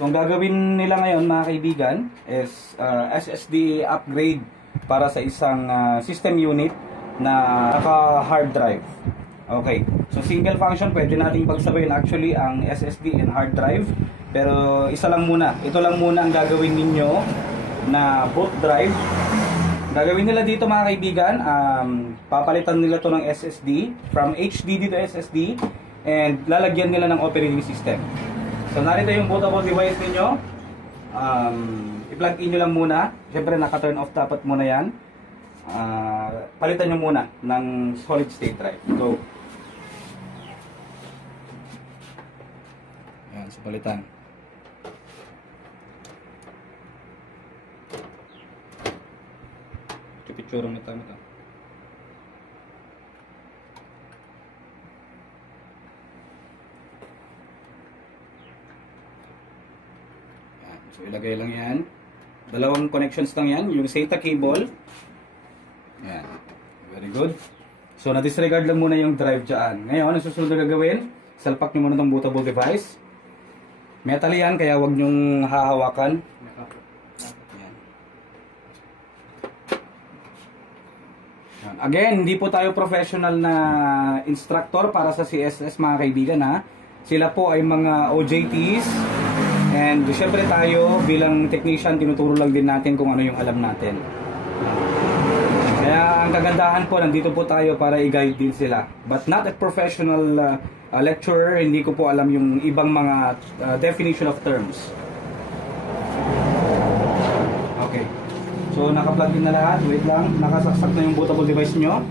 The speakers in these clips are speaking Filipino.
So ang gagawin nila ngayon mga kaibigan is SSD upgrade para sa isang system unit na naka-hard drive. Okay, so single function pwede nating pagsabayin actually ang SSD and hard drive. Pero isa lang muna, ito lang muna ang gagawin ninyo na boot drive. Gagawin nila dito mga kaibigan, papalitan nila to ng SSD from HDD to SSD and lalagyan nila ng operating system. So narito yung bootable device ninyo. I-plug in nyo lang muna. Siyempre naka-turn off dapat muna yan. Palitan nyo muna ng solid state drive. Go. Yan, so palitan. Picture mo tama ito. So ilagay lang yan. Dalawang connections lang yan. Yung SATA cable. Yan. Very good. So na-disregard lang muna yung drive dyan. Ngayon, ang susunod na gagawin, salpak nyo muna itong bootable device. Metal yan, kaya huwag nyong hahawakan. Again, hindi po tayo professional na instructor para sa CSS mga kaibigan ha. Sila po ay mga OJTs and syempre tayo bilang technician tinuturo lang din natin kung ano yung alam natin. Kaya ang kagandahan po, nandito po tayo para i-guide din sila. But not a professional lecturer, hindi ko po alam yung ibang mga definition of terms. Okay. So, naka-plug in na lahat. Wait lang. Nakasaksak na yung bootable device nyo.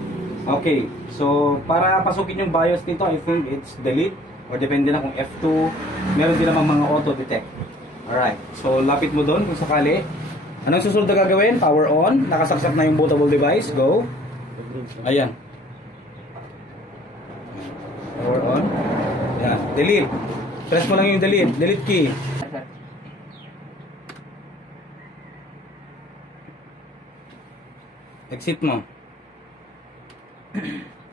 Okay. So, para pasukin yung BIOS nito, I think it's delete. Or depende na kung F2. Meron din namang mga auto-detect. Alright. So, lapit mo doon kung sakali. Anong susunod na gagawin? Power on. Nakasaksak na yung bootable device. Go. Ayan. Power on. Ayan. Delete. Press mo lang yung delete. Delete key. Exit mo.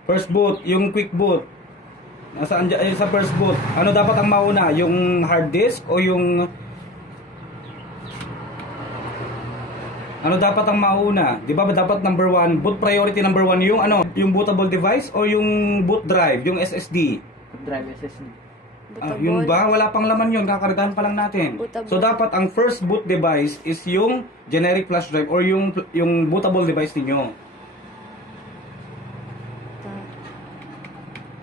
First boot, yung quick boot. Nasaan dyan sa first boot? Ano dapat ang mauna? Yung hard disk o yung... Ano dapat ang mauna? Di ba dapat number 1, boot priority number 1 yung ano? Yung bootable device o yung boot drive, yung SSD? Boot drive SSD. Yun ba? Wala pang laman yun. Kakargahan pa lang natin. Bootable. So dapat ang first boot device is yung generic flash drive or yung bootable device niyo.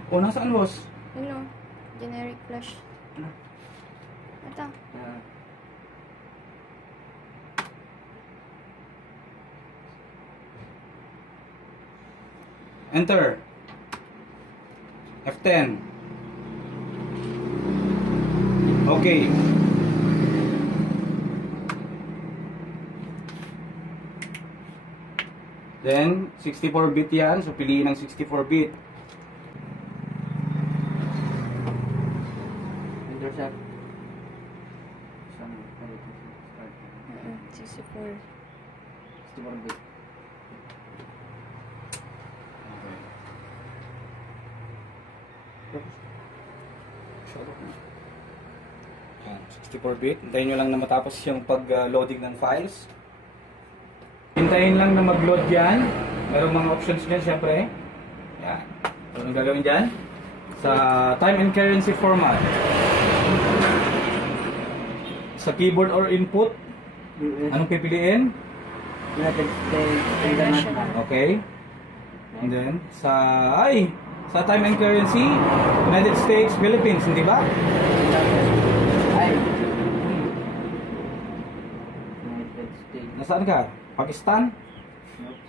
O, nasaan boss? Ano? Generic flash. Ito. Enter. F10. Okay. Then, 64-bit yan. So, piliin ng 64-bit. Intercept. 64-bit. Yan, 64-bit. Hintayin nyo lang na matapos yung pag-loading ng files. Hintayin lang na mag-load yan. Merong mga options dyan, syempre. Yan. Ano gagawin dyan? Sa time and currency format. Sa keyboard or input, anong pipiliin? United States International. Okay. And then, sa time and currency, United States, Philippines, hindi ba? United States. Nasaan ka? Pakistan?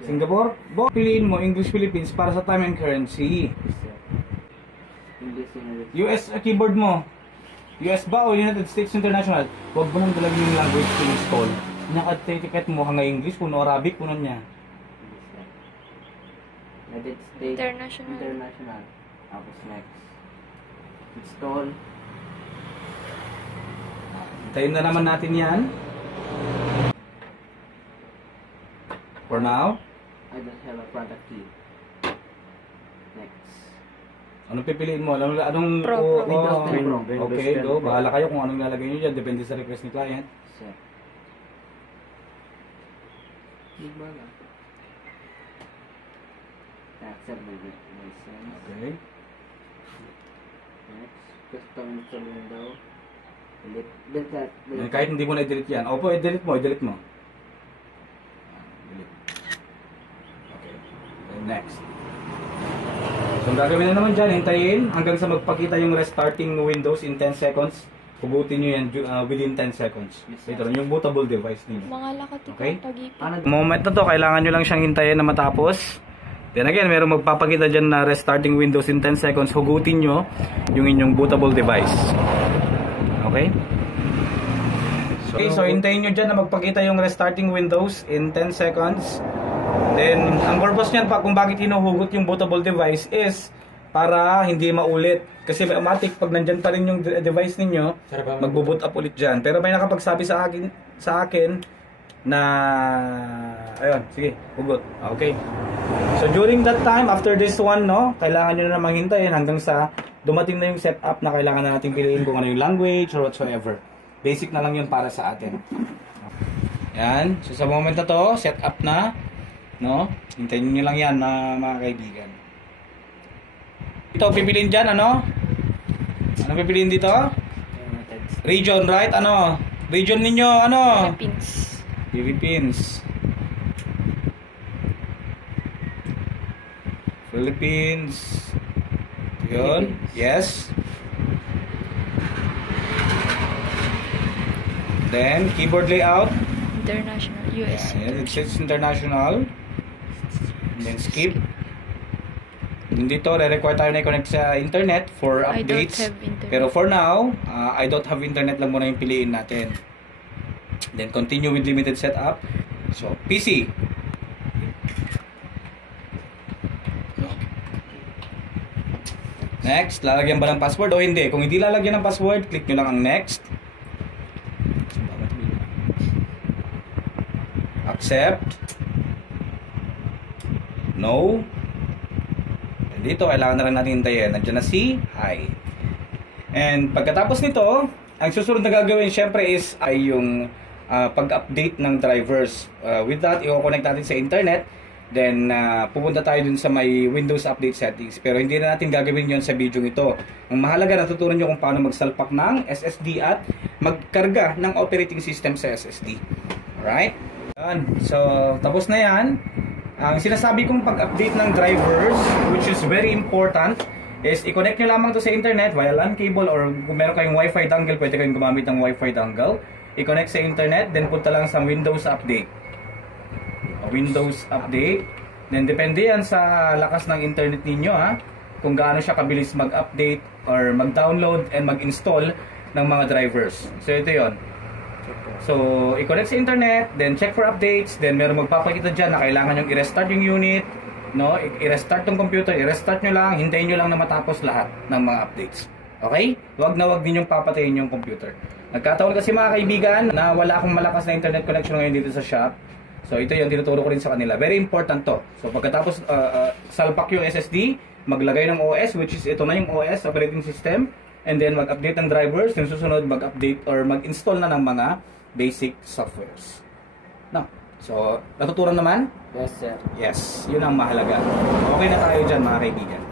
Singapore? Piliin mo English Philippines para sa time and currency. US keyboard mo. US ba o United States International? Huwag mo nang dalagin yung language to install. Naka-ticket mo hanggang English, puno Arabic, puno niya. United States International. Tapos next. Install. Hintayin na naman natin yan. For now. I don't have a product key. Next. Anong pipiliin mo? Anong Pro. Windows 10 Pro. Okay, go. Bahala kayo kung anong ilalagay nyo dyan. Depende sa request ni client. Set. Accept my license. Okay. Next. Custom install window. Delete that. Kahit hindi mo na-delete yan. Opo, i-delete mo. I-delete mo. Delete. Okay. And next. So, ang gagawin na naman dyan, hintayin hanggang sa magpakita yung restarting Windows in 10 seconds. Hugutin nyo yan within 10 seconds. Ito lang yung bootable device ninyo. Mga lakati Okay? pag-ipin. Moment na to, kailangan nyo lang siyang hintayin na matapos. Then again, merong magpapakita dyan na restarting Windows in 10 seconds. Hugutin nyo yung inyong bootable device. Okay? So hintayin nyo dyan na magpakita yung restarting Windows in 10 seconds. Then, ang purpose niyan pa kung bakit hinuhugot yung bootable device is para hindi maulit. Kasi may automatic pag nandyan pa rin yung device ninyo, magbo-boot up ulit dyan. Pero may nakapagsabi sa akin na ayun, sige, hugot. Okay. So during that time, after this one, no, kailangan nyo na maghintayin hanggang sa dumating na yung setup na kailangan na natin piliin kung ano yung language or whatsoever. Basic na lang yun para sa atin. Yan. So sa moment na to, setup na. No? Hintayin nyo lang yan mga kaibigan. Ito, pipiliin dyan, ano? Ano pipiliin dito? Region, right? Ano? Region ninyo, ano? Philippines. Philippines. Philippines. Yun. Yes. Then, keyboard layout. International. US. Yeah, it says international. And then skip. Dito, re-require tayo na i-connect sa internet for updates. I don't have internet. Pero for now, I don't have internet lang muna yung piliin natin. Then continue with limited setup. So, PC. Next, lalagyan ba ng password o hindi? Kung hindi lalagyan ng password, click nyo lang ang next. Accept. No. And dito, kailangan na lang natin hintayin. Nandiyan na si hi. And pagkatapos nito, ang susunod na gagawin syempre is ay yung pag-update ng drivers. With that, i-connect natin sa internet. Then, pupunta tayo dun sa may Windows Update settings. Pero hindi na natin gagawin yon sa video ito. Ang mahalaga, natutunan nyo kung paano magsalpak ng SSD at magkarga ng operating system sa SSD. Alright? So, tapos na yan. Ang sinasabi kong pag-update ng drivers, which is very important, is i-connect nyo lamang to sa internet via LAN cable or kung meron kayong Wi-Fi dongle, pwede kayong gumamit ng Wi-Fi dongle. I-connect sa internet, then punta lang sa Windows Update. Windows Update. Then depende yan sa lakas ng internet ninyo, ha, kung gaano siya kabilis mag-update or mag-download and mag-install ng mga drivers. So ito yon. So i-connect sa internet, then check for updates, then meron magpapakita dyan na kailangan yung i-restart yung unit, no? I-restart yung computer, i-restart nyo lang, hintayin nyo lang na matapos lahat ng mga updates. Okay? Wag na wag ninyong papatayin yung computer. Nagkataon kasi mga kaibigan na wala akong malakas na internet connection ngayon dito sa shop. So ito yung tinuturo ko rin sa kanila. Very important to. So pagkatapos salpak yung SSD, maglagay ng OS, which is ito na yung OS, operating system, and then mag-update ng drivers, yung susunod mag-update or mag-install na ng mga basic softwares. No. So natutunan naman? Yes, sir. Yes. Yun ang mahalaga. Okay na tayo dyan mga kaibigan.